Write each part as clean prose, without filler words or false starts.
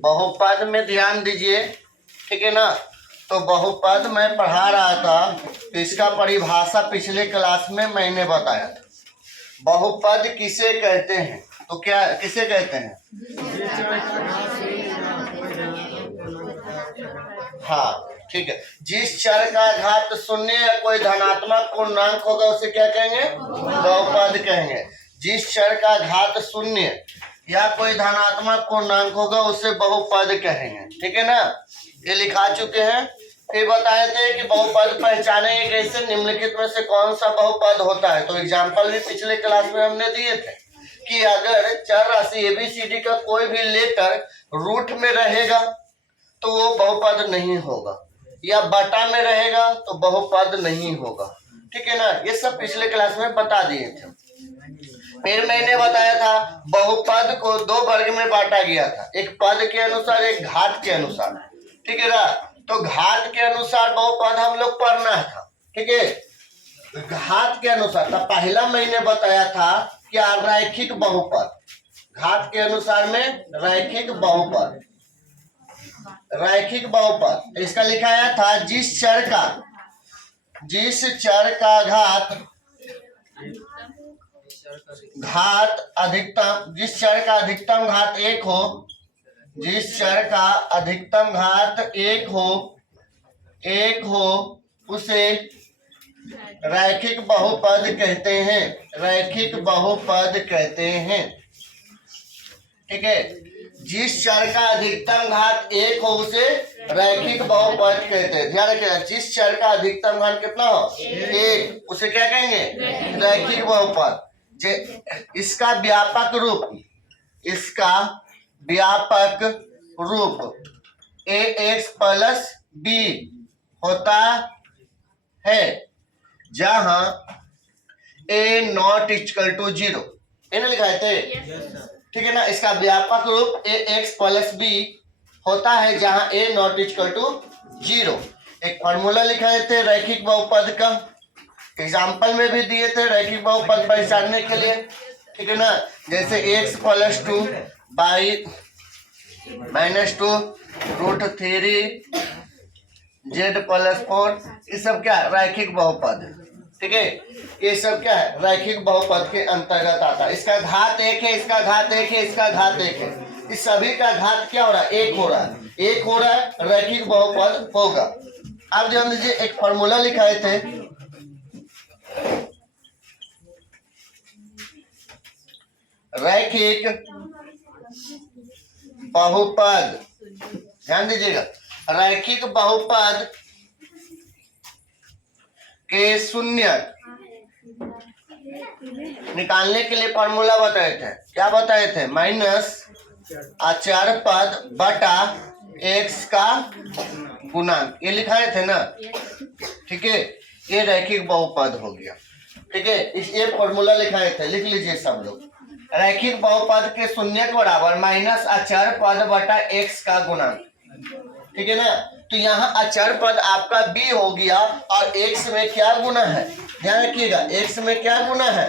बहुपद में ध्यान दीजिए, ठीक है ना। तो बहुपद मैं पढ़ा रहा था, तो इसका परिभाषा पिछले क्लास में मैंने बताया था। बहुपद किसे कहते हैं? तो क्या किसे कहते हैं? हाँ, ठीक है। जिस चर का घात शून्य या कोई धनात्मक पूर्णांक होगा उसे क्या कहेंगे? बहुपद कहेंगे। जिस चर का घात शून्य या कोई धनात्मक पूर्णांक होगा उसे बहुपद कहेंगे, ठीक है ना। ये लिखा चुके हैं। फिर बताए थे कि बहुपद पहचानेंगे कैसे, निम्नलिखित में से कौन सा बहुपद होता है। तो एग्जाम्पल भी पिछले क्लास में हमने दिए थे कि अगर चर राशि ABCD का कोई भी लेटर रूट में रहेगा तो वो बहुपद नहीं होगा, या बटा में रहेगा तो बहुपद नहीं होगा, ठीक है ना। ये सब पिछले क्लास में बता दिए थे। फिर मैंने बताया था बहुपद को दो वर्ग में बांटा गया था, एक पद के अनुसार, एक घात के अनुसार, ठीक है ना। तो घात के अनुसार बहुपद हम लोग पढ़ना था, ठीक है। घात के अनुसार तो पहला मैंने बताया था क्या? रैखिक बहुपद। घात के अनुसार में रैखिक बहुपद, रैखिक बहुपद इसका लिखाया था जिस चर का घात अधिकतम, जिस चर का अधिकतम घात एक हो, जिस चर का अधिकतम घात एक हो उसे रैखिक बहुपद कहते हैं, रैखिक बहुपद कहते हैं, ठीक है। जिस चर का अधिकतम घात एक हो उसे रैखिक बहुपद कहते हैं। ध्यान रखिएगा, जिस चर का अधिकतम घात कितना हो? एक, उसे क्या कहेंगे? रैखिक बहुपद। इसका व्यापक रूप ax प्लस b होता है जहां a नॉट इक्वल टू 0, इन्हें लिखाए थे, ठीक है ना। इसका व्यापक रूप ax प्लस b होता है जहां a नॉट इक्वल टू 0। एक फॉर्मूला लिखाए थे रैखिक बहुपद का, एग्जाम्पल में भी दिए थे रैखिक बहुपद पहचानने के लिए, ठीक है ना। जैसे x plus 2 by minus 2 root 3 z plus 4, ये सब क्या है? रैखिक बहुपद, ठीक है। ये सब क्या है? रैखिक बहुपद के अंतर्गत आता है। इसका घात एक है, इसका घात एक है, इसका घात एक है, इस सभी का घात क्या हो रहा है? एक हो रहा है, एक हो रहा है, रैखिक बहुपद होगा। अब ध्यान दीजिए, एक फॉर्मूला लिखाए थे, रैखिक बहुपद, ध्यान दीजिएगा, रैखिक बहुपद के शून्य निकालने के लिए फॉर्मूला बताए थे। क्या बताए थे? माइनस अचर पद बटा x का गुणांक, ये लिखाए थे ना, ठीक है। ये रैखिक बहुपद हो गया, ठीक है। ये फॉर्मूला लिखाए थे, लिख लीजिए सब लोग। रैखिक बहुपद के शून्य के बराबर माइनस अचर पद बटा x का गुणांक, ठीक है ना। तो यहाँ अचर पद आपका b हो गया और x में क्या गुना है? ध्यान रखिएगा, x में क्या गुना है?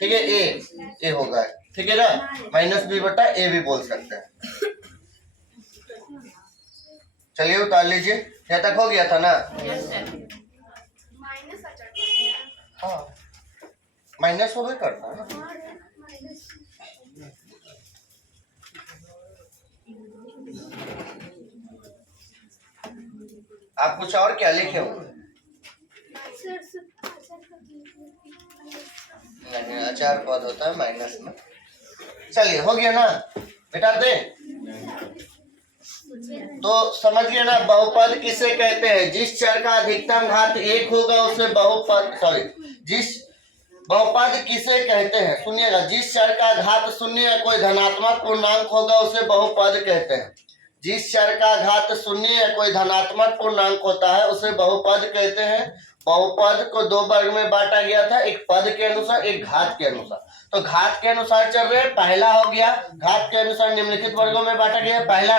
ठीक है, a होगा, ठीक है ना। माइनस b बटा a भी बोल सकते हैं। चलिए उतार लीजिए, यहाँ तक हो गया था ना। हाँ, माइनस हो गया करता है। आप कुछ और क्या लिखे होंगे? नहीं, अचार पद होता है माइनस में। चलिए, हो गया ना बेटा दे। तो समझ गए ना, बहुपद किसे कहते हैं? जिस चर का अधिकतम घात एक होगा उसे बहुपद, जिस बहुपद किसे कहते हैं? सुनिएगा, जिस चर का घात शून्य या कोई धनात्मक पूर्णांक होगा उसे बहुपद कहते हैं। जिस चर का घात शून्य या कोई धनात्मक पूर्णांक होता है उसे बहुपद कहते हैं। बहुपद को दो वर्ग में बांटा गया था, एक पद के अनुसार, एक घात के अनुसार। तो घात के अनुसार चल रहे, पहला हो गया घात के अनुसार निम्नलिखित वर्गों में बांटा गया। पहला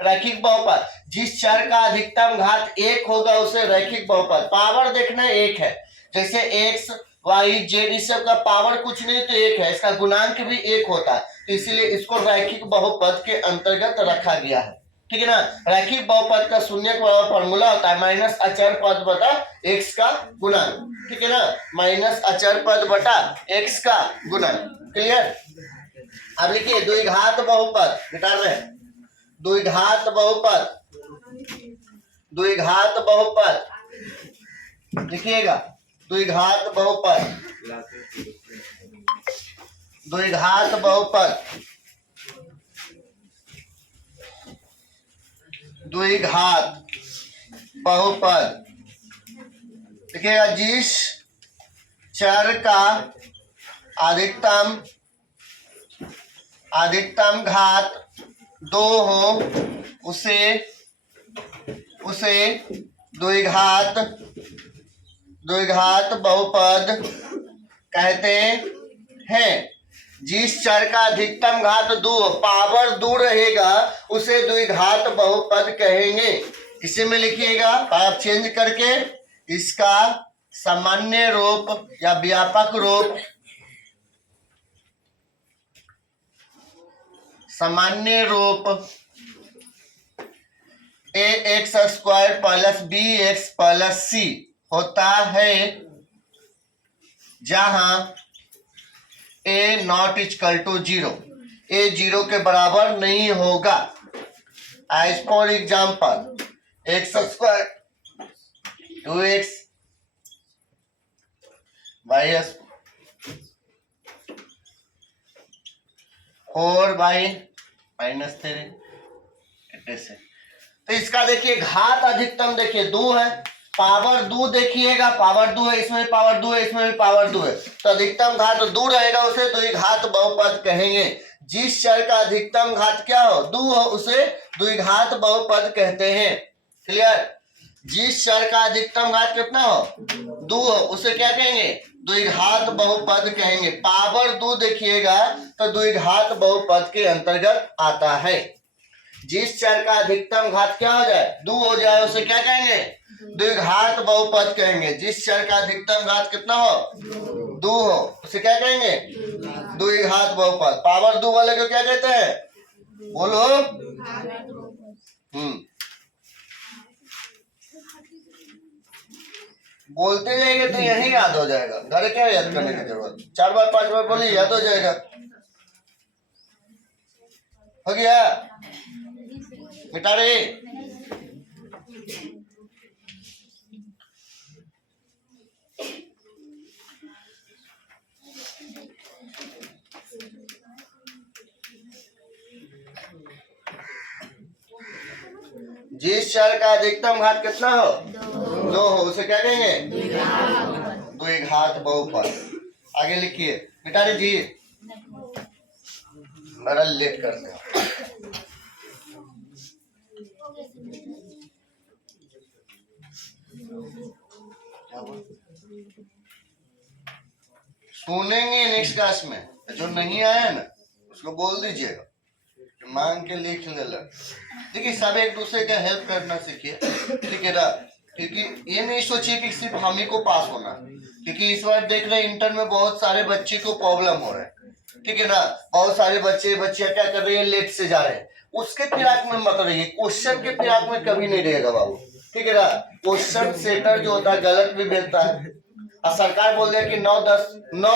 रैखिक बहुपद, जिस चर का अधिकतम घात एक होगा उसे रैखिक बहुपद। पावर देखना एक है, जैसे x वाई जेड, इस सब का पावर कुछ नहीं तो एक है, इसका गुणांक भी एक होता है, तो इसीलिए इसको रैखिक बहुपद के अंतर्गत रखा गया है। ठीक है ना। रैखिक बहुपद का शून्य का फॉर्मूला होता है माइनस अचर पद बटा एक्स का गुणन। ठीक है ना, माइनस अचर पद बटा एक्स का गुणन। क्लियर। अब देखिए द्विघात बहुपद निकाल रहे हैं, द्विघात बहुपद, द्विघात बहुपद लिखिएगा, द्विघात बहुपद, द्विघात बहुपद, द्विघात बहुपद देखिएगा, जिस चर का अधिकतम घात 2 हो उसे द्विघात बहुपद कहते हैं। जिस चर का अधिकतम घात 2 पावर 2 रहेगा उसे द्विघात बहुपद कहेंगे। इसी में लिखिएगा आप चेंज करके, इसका सामान्य रूप या व्यापक रूप, सामान्य रूप ax² plus bx plus c होता है, जहां a not equal to 0, a 0 के बराबर नहीं होगा। As for example x² 2x y 4y-3 ऐसे। तो इसका देखिए घात अधिकतम देखिए 2 है, पावर 2 देखिएगा, पावर 2 है, इसमें पावर 2 है, इसमें भी पावर 2 है, तो अधिकतम घात 2 रहेगा उसे द्विघात बहुपद कहेंगे। जिस चर का अधिकतम घात क्या हो 2 हो उसे द्विघात बहुपद कहते हैं। क्लियर। जिस चर का अधिकतम घात कितना हो 2 हो उसे क्या कहेंगे, द्विघात बहुपद कहेंगे। पावर 2 देखिएगा तो द्विघात बहुपद के अंतर्गत आता है। जिस चर का अधिकतम घात क्या हो जाए 2 हो जाए उसे क्या कहेंगे, द्विघात बहुपद कहेंगे। जिस चर का अधिकतम घात कितना हो 2 हो उसे क्या कहेंगे, द्विघात बहुपद। पावर 2 वाले को क्या कहते हैं, बोलो। बोलते जाएंगे तो यही याद हो जाएगा, घर क्या याद करने की जरूरत, 4 बार 5 बार बोलिए याद हो जाएगा। हो गया, मिटा रहे। जिस चर का अधिकतम घात कितना हो 2 हो उसे क्या कहेंगे, द्विघात बहुपद। आगे लिखिए मिटा दीजिए, बड़ा लेट करते हैं। सुनेंगे नेक्स्ट क्लास में, जो नहीं आया ना उसको बोल दीजिएगा, मांग के लिख ले। देखिए सब एक दूसरे का हेल्प करना सीखिए, ठीक है ना। क्योंकि ये नहीं सोचिए कि सिर्फ हम ही को पास होना, क्योंकि इस बार देख रहे इंटर में बहुत सारे बच्चे को प्रॉब्लम हो रहा है, ठीक है ना। बहुत सारे बच्चियां क्या कर रही है, लेट से जा रहे हैं। उसके फिराक में मत रहिए, क्वेश्चन के फिराक में कभी नहीं रहेगा बाबू, ठीक है ना। क्वेश्चन सेटर जो होता है गलत भी भेजता है, और सरकार बोल रही है कि 9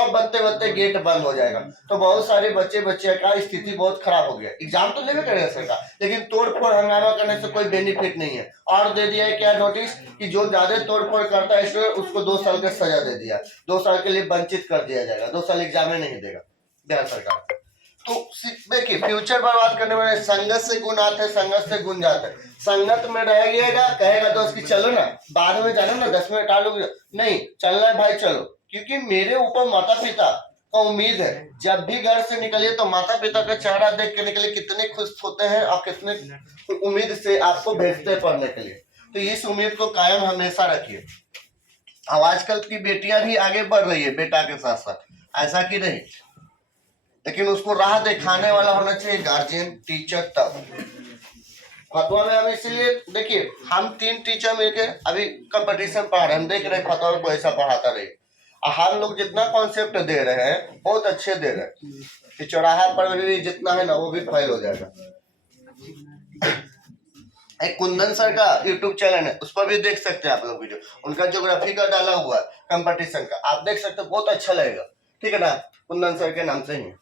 बजते गेट बंद हो जाएगा, तो बहुत सारे बच्चे का स्थिति बहुत खराब हो गया। एग्जाम तो लेवे करेगा सरकार, लेकिन तोड़फोड़ हंगामा करने से कोई बेनिफिट नहीं है। और दे दिया है क्या नोटिस कि जो ज्यादा तोड़फोड़ करता है स्टूडेंट उसको 2 साल का सजा दे दिया, 2 साल के लिए वंचित कर दिया जाएगा, 2 साल एग्जाम में नहीं देगा बिहार सरकार। तो देखिए फ्यूचर बर्बाद करने वाले, संगत से गुण आते हैं, संगत से गुण जाते हैं। संगत में रह गएगा, कहेगा दोस्त की चलो ना, बाद में जाना ना 10 मिनट आ लोगे, नहीं चलना है भाई चलो, क्योंकि मेरे ऊपर माता पिता का उम्मीद है। जब भी घर से निकलिए तो माता पिता का चेहरा देख के निकले, कितने खुश होते हैं और कितने उम्मीद से आपको भेजते हैं पढ़ने के लिए। तो इस उम्मीद को कायम हमेशा रखिए। अब आजकल की बेटियां भी आगे बढ़ रही है बेटा के साथ साथ, ऐसा कि नहीं, लेकिन उसको राह दिखाने वाला होना चाहिए गार्जियन, टीचर। तब फतवा में हम इसलिए देखिए, हम 3 टीचर मिलके अभी कंपटीशन पढ़ा रहे, हम देख रहे फतवा को ऐसा पढ़ाता रहे। हम लोग जितना कॉन्सेप्ट दे रहे हैं बहुत अच्छे दे रहे हैं कि चौराहा पर भी जितना है ना वो भी फेल हो जाएगा। एक कुंदन सर का यूट्यूब चैनल है, उस पर भी देख सकते हैं आप लोग वीडियो, उनका ज्योग्राफी का डाला हुआ है कंपटीशन का, आप देख सकते हैं, बहुत अच्छा लगेगा। ठीक है ना, कुंदन सर के नाम से ही।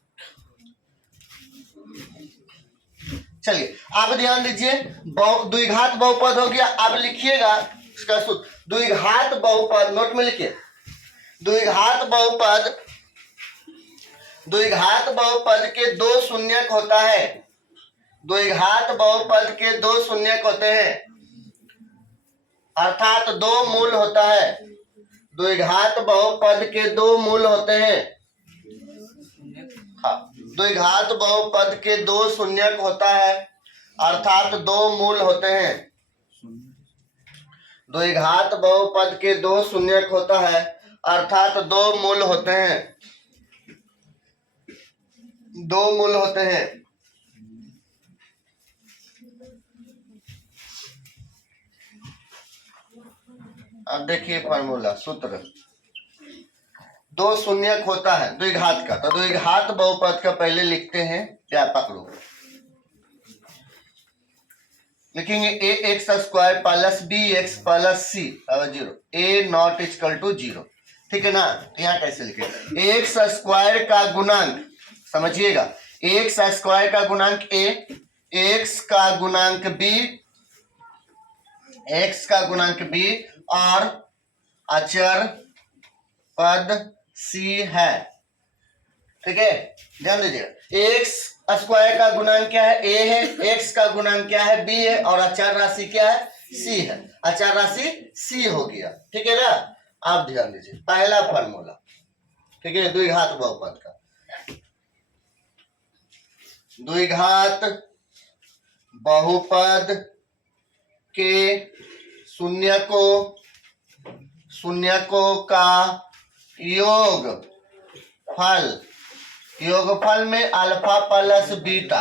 चलिए आप ध्यान दीजिए, द्विघात बहुपद हो गया। अब लिखिएगा इसका सूत्र, द्विघात बहुपद नोट में लिखिए। द्विघात बहुपद के दो शून्यक होता है। द्विघात बहुपद के दो शून्यक होते हैं, अर्थात दो मूल होता है। द्विघात बहुपद के दो मूल होते हैं। हाँ, द्विघात बहुपद के दो शून्यक होता है, अर्थात दो मूल होते हैं। द्विघात बहुपद के दो शून्यक होता है, अर्थात दो मूल होते हैं। दो मूल होते हैं। अब देखिए फॉर्मूला सूत्र, दो शून्यक होता है द्विघात का, तो द्विघात बहुपद का पहले लिखते हैं व्यापक रूप। लिखेंगे A X square plus B X plus C zero, A not equal to zero. ठीक है ना, यहाँ कैसे लिखे, एक्स स्क्वायर का गुणांक, समझिएगा, एक्स स्क्वायर का गुणांक ए, एक्स का गुणांक बी, एक्स का गुणांक बी और अचर पद सी है। ठीक है, ध्यान दीजिएगा, एक्स स्क्वायर का गुणांक क्या है, ए है, एक्स का गुणांक क्या है, बी है, और अचर राशि क्या है, सी है। अचर राशि सी हो गया। ठीक है ना, आप ध्यान दीजिए पहला फॉर्मूला, ठीक है, द्विघात बहुपद का। द्विघात बहुपद के शून्यकों का योगफल में अल्फा प्लस बीटा,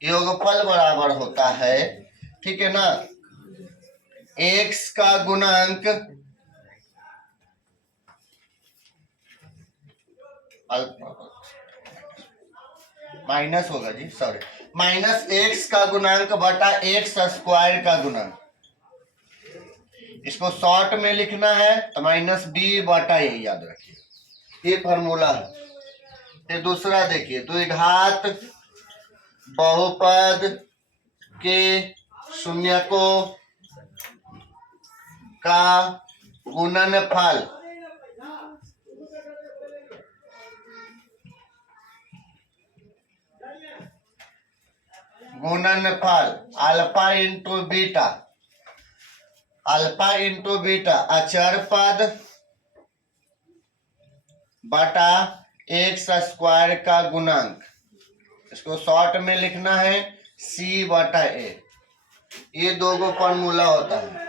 योगफल बराबर होता है, ठीक है ना, एक्स का गुणांक माइनस होगा जी, सॉरी, माइनस एक्स का गुणांक बटा एक्स स्क्वायर का गुणांक। इसको शॉर्ट में लिखना है तो माइनस बी बटा ए, याद रखिए, ये फॉर्मूला है। फिर दूसरा देखिए, द्विघात बहुपद के शून्यकों का गुणनफल alpha into beta, alpha into beta अचर पद बटा एक्स स्क्वायर का गुणांक। इसको शॉर्ट में लिखना है सी बटा ए, ये दो गो फॉर्मूला होता है।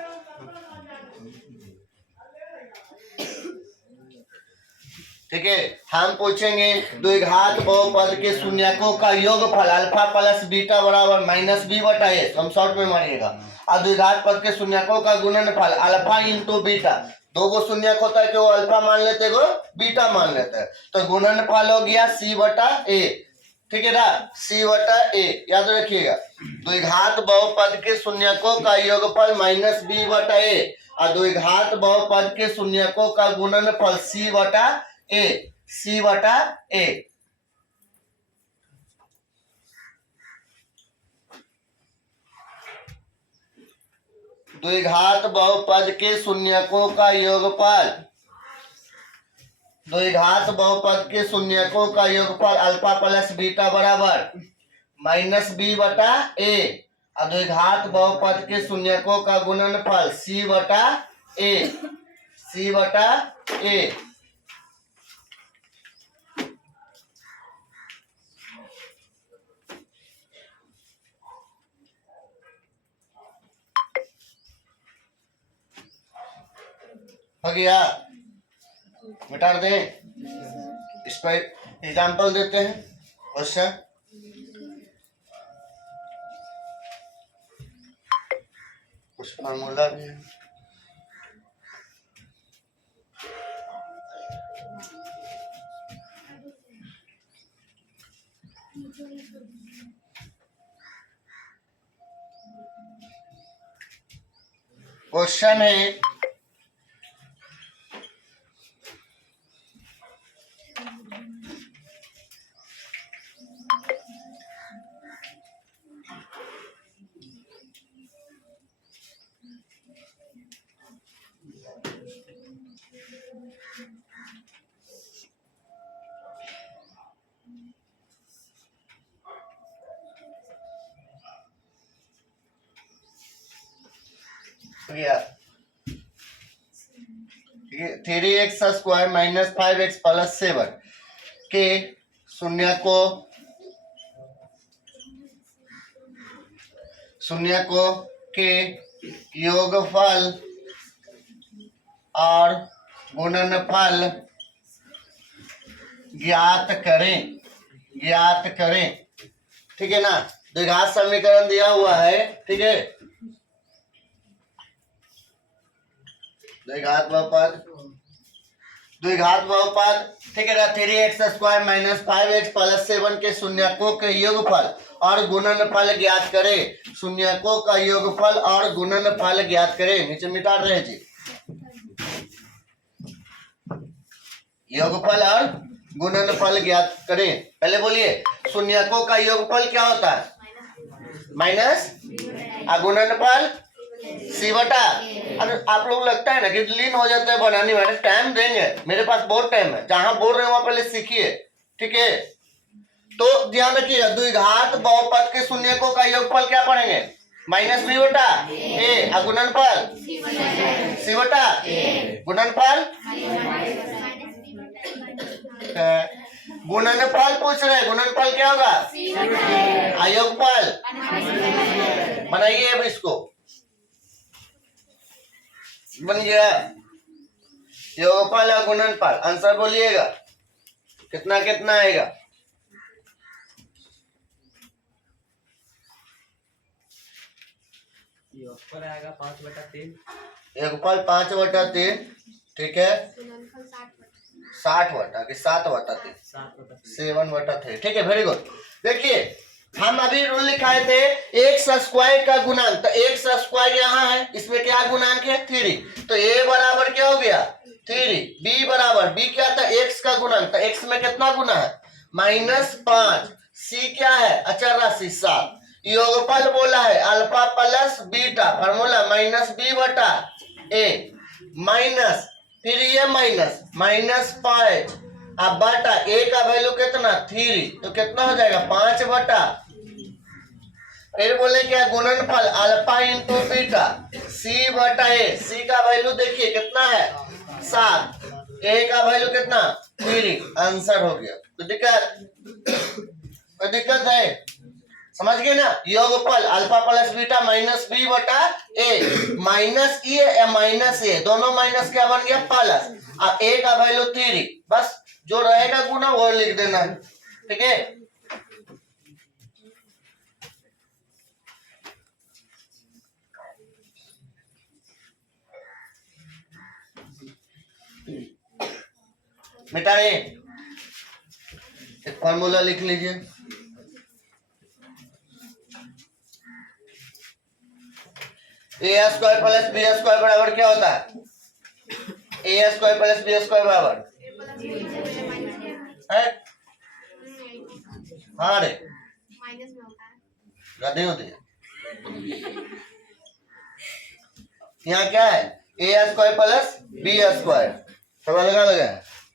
ठीक है, हम पूछेंगे द्विघात बहुपद के शून्यकों का योगफल अल्फा प्लस बीटा बराबर माइनस बी बटा ए, हम शॉर्ट में मानिएगा, और द्विघात पद के शून्यकों का गुणनफल अल्फा इंटू बीटा, दो गो शून्यक होता है कि वो अल्फा मान लेते हैं, बीटा मान लेते हैं, तो गुणनफल हो गया सी बटा ए। ठीक है ना, सी बटा ए, याद रखिएगा, द्विघात बहुपद के शून्यकों का योगफल माइनस बी बटा ए, और द्विघात बहुपद के शून्यकों का गुणनफल सी बटा ए, सी बटा ए। द्विघात बहुपद के शून्यकों का योगफल, द्विघात बहुपद के शून्यकों का योगफल अल्फा प्लस बीटा बराबर माइनस बी बटा ए, और द्विघात बहुपद के शून्यकों का गुणनफल सी बटा ए, सी बटा ए। हो गया, मिटा दें, इस पर एग्जाम्पल देते हैं क्वेश्चन। कुछ फॉर्मूला भी है, क्वेश्चन है three x square minus 5x plus 7 के शून्य को के योगफल और गुणनफल ज्ञात करें। ठीक है ना। द्विघात समीकरण दिया हुआ है। ठीक है, द्विघात बहुपद। ठीक है ना। 3x square minus 5x plus 7 के शून्यकों के योगफल और गुणनफल ज्ञात करें। शून्यकों का योगफल और गुणनफल ज्ञात करें। नीचे मिटा रहे जी, योगफल और गुणनफल ज्ञात करें। पहले बोलिए, शून्यकों का योगफल क्या होता है? माइनस, और गुणनफल सी बटा। आप लोग लगता है ना कि लीन हो जाता है बनाने में, टाइम देंगे, मेरे पास बहुत टाइम है। जहां बोल रहे हैं वहां पहले सीखिए। ठीक है, तो ध्यान रखिए, द्विघात बहुपद के शून्यकों का योगफल क्या पढ़ेंगे? माइनस बी बटा ए, और गुणनफल सी बटा। गुणनफल पूछ रहे हैं, गुणनफल क्या होगा? योगफल। बनाइए अब इसको, बन गया योगफल और गुणनफल। आंसर बोलिएगा, कितना कितना आएगा? योगफल आएगा 5/3। योगफल 5/3। ठीक है, 60/3 7/3 7/3। ठीक है, वेरी गुड। देखिए, हम अभी रूल लिखाए थे एक्स स्क्वायर का गुणांक। तो एक्स स्क्वायर यहाँ है, इसमें क्या गुणांक है? 3। तो a बराबर क्या हो गया? 3। b बराबर, b क्या था? x का गुणांक। तो x में कितना गुना है? -5। c क्या है? अचर राशि 7। योगफल बोला है alpha plus beta, formula -b बटा a माइनस, फिर ये -5 अब बटा a का वैल्यू कितना? 3। तो कितना हो जाएगा? 5 बटा। फिर बोले क्या? गुणनफल अल्फा इंटू बीटा c बटा a। c का वैल्यू देखिए कितना है? 7। a का वैल्यू कितना? 3। आंसर हो गया। तो दिक्कत है, समझ गए ना? योगफल अल्फा प्लस बीटा -b बटा a, माइनस ए माइनस ए, दोनों माइनस क्या बन गया? प्लस। अब a का वैल्यू 3। बस जो रहेगा गुना वो लिख देना है। ठीक है, मिटाए, एक फॉर्मूला लिख लीजिए। ए स्क्वायर प्लस बी स्क्वायर बराबर क्या होता है? ए स्क्वायर प्लस बी स्क्वायर बराबर है? हाँ रे, गधे होते हैं। यहाँ क्या है? ए स्क्वायर प्लस बी स्क्वायर, सब अलग अलग है।